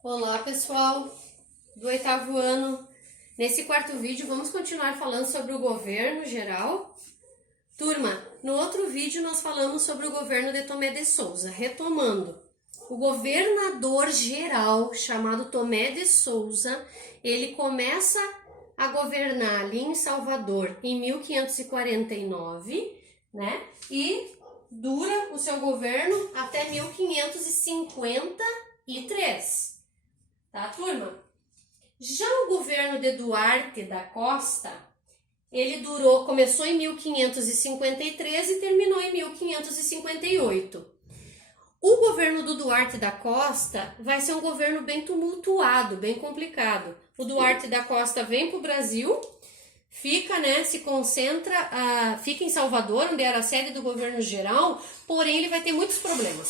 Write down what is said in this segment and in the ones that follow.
Olá pessoal do oitavo ano. Nesse quarto vídeo vamos continuar falando sobre o governo geral. Turma, no outro vídeo nós falamos sobre o governo de Tomé de Souza. Retomando, o governador geral chamado Tomé de Souza, ele começa a governar ali em Salvador em 1549, né? E dura o seu governo até 1553. Tá, turma? Já o governo de Duarte da Costa, ele começou em 1553 e terminou em 1558. O governo do Duarte da Costa vai ser um governo bem tumultuado, bem complicado. O Duarte da Costa vem para o Brasil, fica, né, se concentra, fica em Salvador, onde era a sede do governo geral, porém ele vai ter muitos problemas.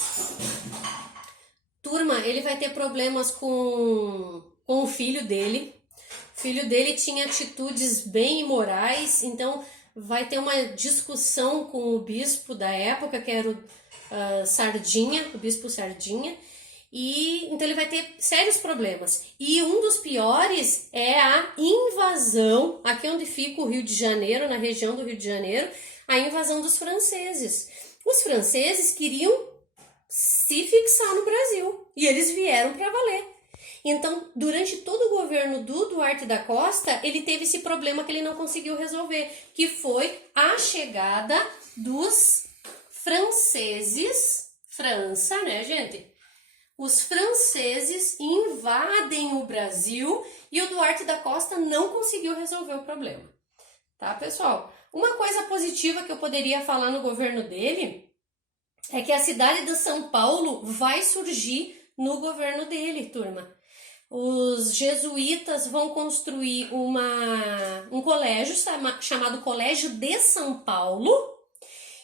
Turma, ele vai ter problemas com o filho dele. O filho dele tinha atitudes bem imorais, então vai ter uma discussão com o bispo da época, que era o Sardinha, o bispo Sardinha, e então ele vai ter sérios problemas. E um dos piores é a invasão, aqui onde fica o Rio de Janeiro, na região do Rio de Janeiro, a invasão dos franceses. Os franceses queriam se fixar no Brasil e eles vieram para valer. Então, durante todo o governo do Duarte da Costa, ele teve esse problema que ele não conseguiu resolver, que foi a chegada dos franceses, França, né, gente? Os franceses invadem o Brasil e o Duarte da Costa não conseguiu resolver o problema. Tá, pessoal? Uma coisa positiva que eu poderia falar no governo dele é que a cidade de São Paulo vai surgir no governo dele, turma. Os jesuítas vão construir um colégio chamado Colégio de São Paulo,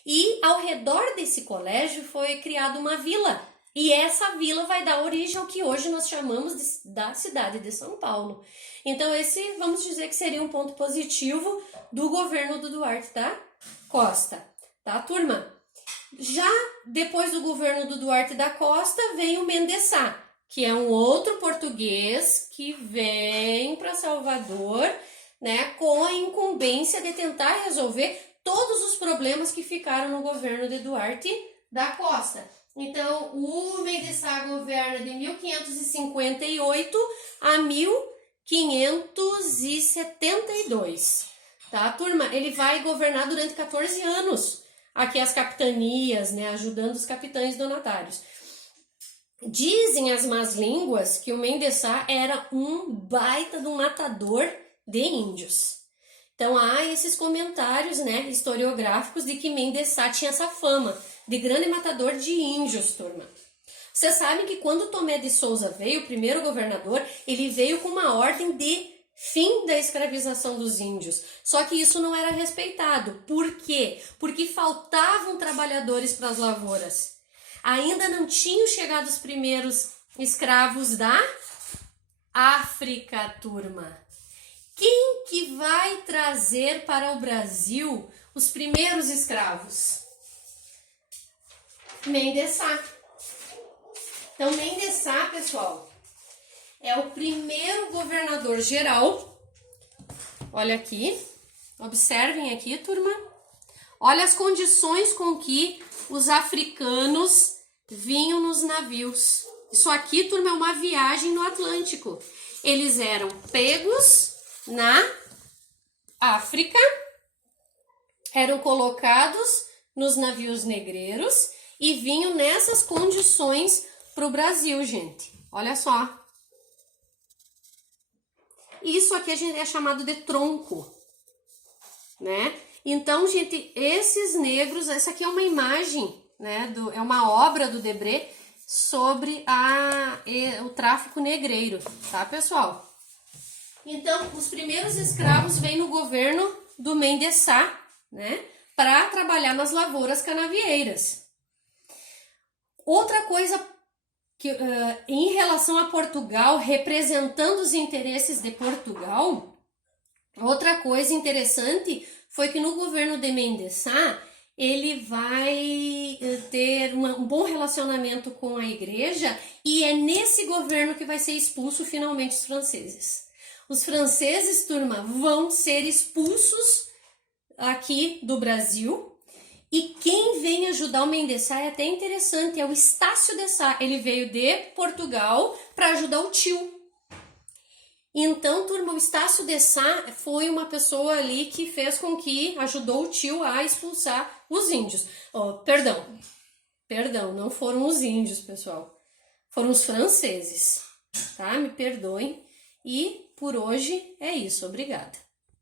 e ao redor desse colégio foi criada uma vila. E essa vila vai dar origem ao que hoje nós chamamos da cidade de São Paulo. Então esse, vamos dizer que seria um ponto positivo do governo do Duarte da Costa. Tá, turma? Já depois do governo do Duarte da Costa vem o Mem de Sá, que é um outro português que vem para Salvador, né, com a incumbência de tentar resolver todos os problemas que ficaram no governo de Duarte da Costa. Então, o Mem de Sá governa de 1558 a 1572, tá, turma? Ele vai governar durante 14 anos. Aqui as capitanias, né, ajudando os capitães donatários. Dizem as más línguas que o Mem de Sá era um baita de um matador de índios. Então há esses comentários, né, historiográficos de que Mem de Sá tinha essa fama de grande matador de índios, turma. Vocês sabem que quando Tomé de Souza veio, o primeiro governador, ele veio com uma ordem de fim da escravização dos índios. Só que isso não era respeitado. Por quê? Porque faltavam trabalhadores para as lavouras. Ainda não tinham chegado os primeiros escravos da África, turma. Quem que vai trazer para o Brasil os primeiros escravos? Mem de Sá. Então, Mem de Sá, pessoal, é o primeiro governador geral. Olha aqui, observem aqui, turma. Olha as condições com que os africanos vinham nos navios. Isso aqui, turma, é uma viagem no Atlântico. Eles eram pegos na África, eram colocados nos navios negreiros e vinham nessas condições para o Brasil, gente. Olha só. Isso aqui a gente é chamado de tronco, né? Então, gente, esses negros, essa aqui é uma imagem, né? É uma obra do Debré sobre o tráfico negreiro, tá, pessoal? Então, os primeiros escravos vêm no governo do Mem de Sá, né? Para trabalhar nas lavouras canavieiras. Outra coisa que, em relação a Portugal, representando os interesses de Portugal, outra coisa interessante foi que no governo de Mem de Sá, ele vai ter um bom relacionamento com a igreja e é nesse governo que vai ser expulso finalmente os franceses. Os franceses, turma, vão ser expulsos aqui do Brasil. E quem vem ajudar o Mendes Sá é até interessante, é o Estácio de Sá. Ele veio de Portugal para ajudar o tio. Então, turma, o Estácio de Sá foi uma pessoa ali que fez com que ajudou o tio a expulsar os índios. Oh, perdão, não foram os índios, pessoal. Foram os franceses, tá? Me perdoem. E por hoje é isso. Obrigada.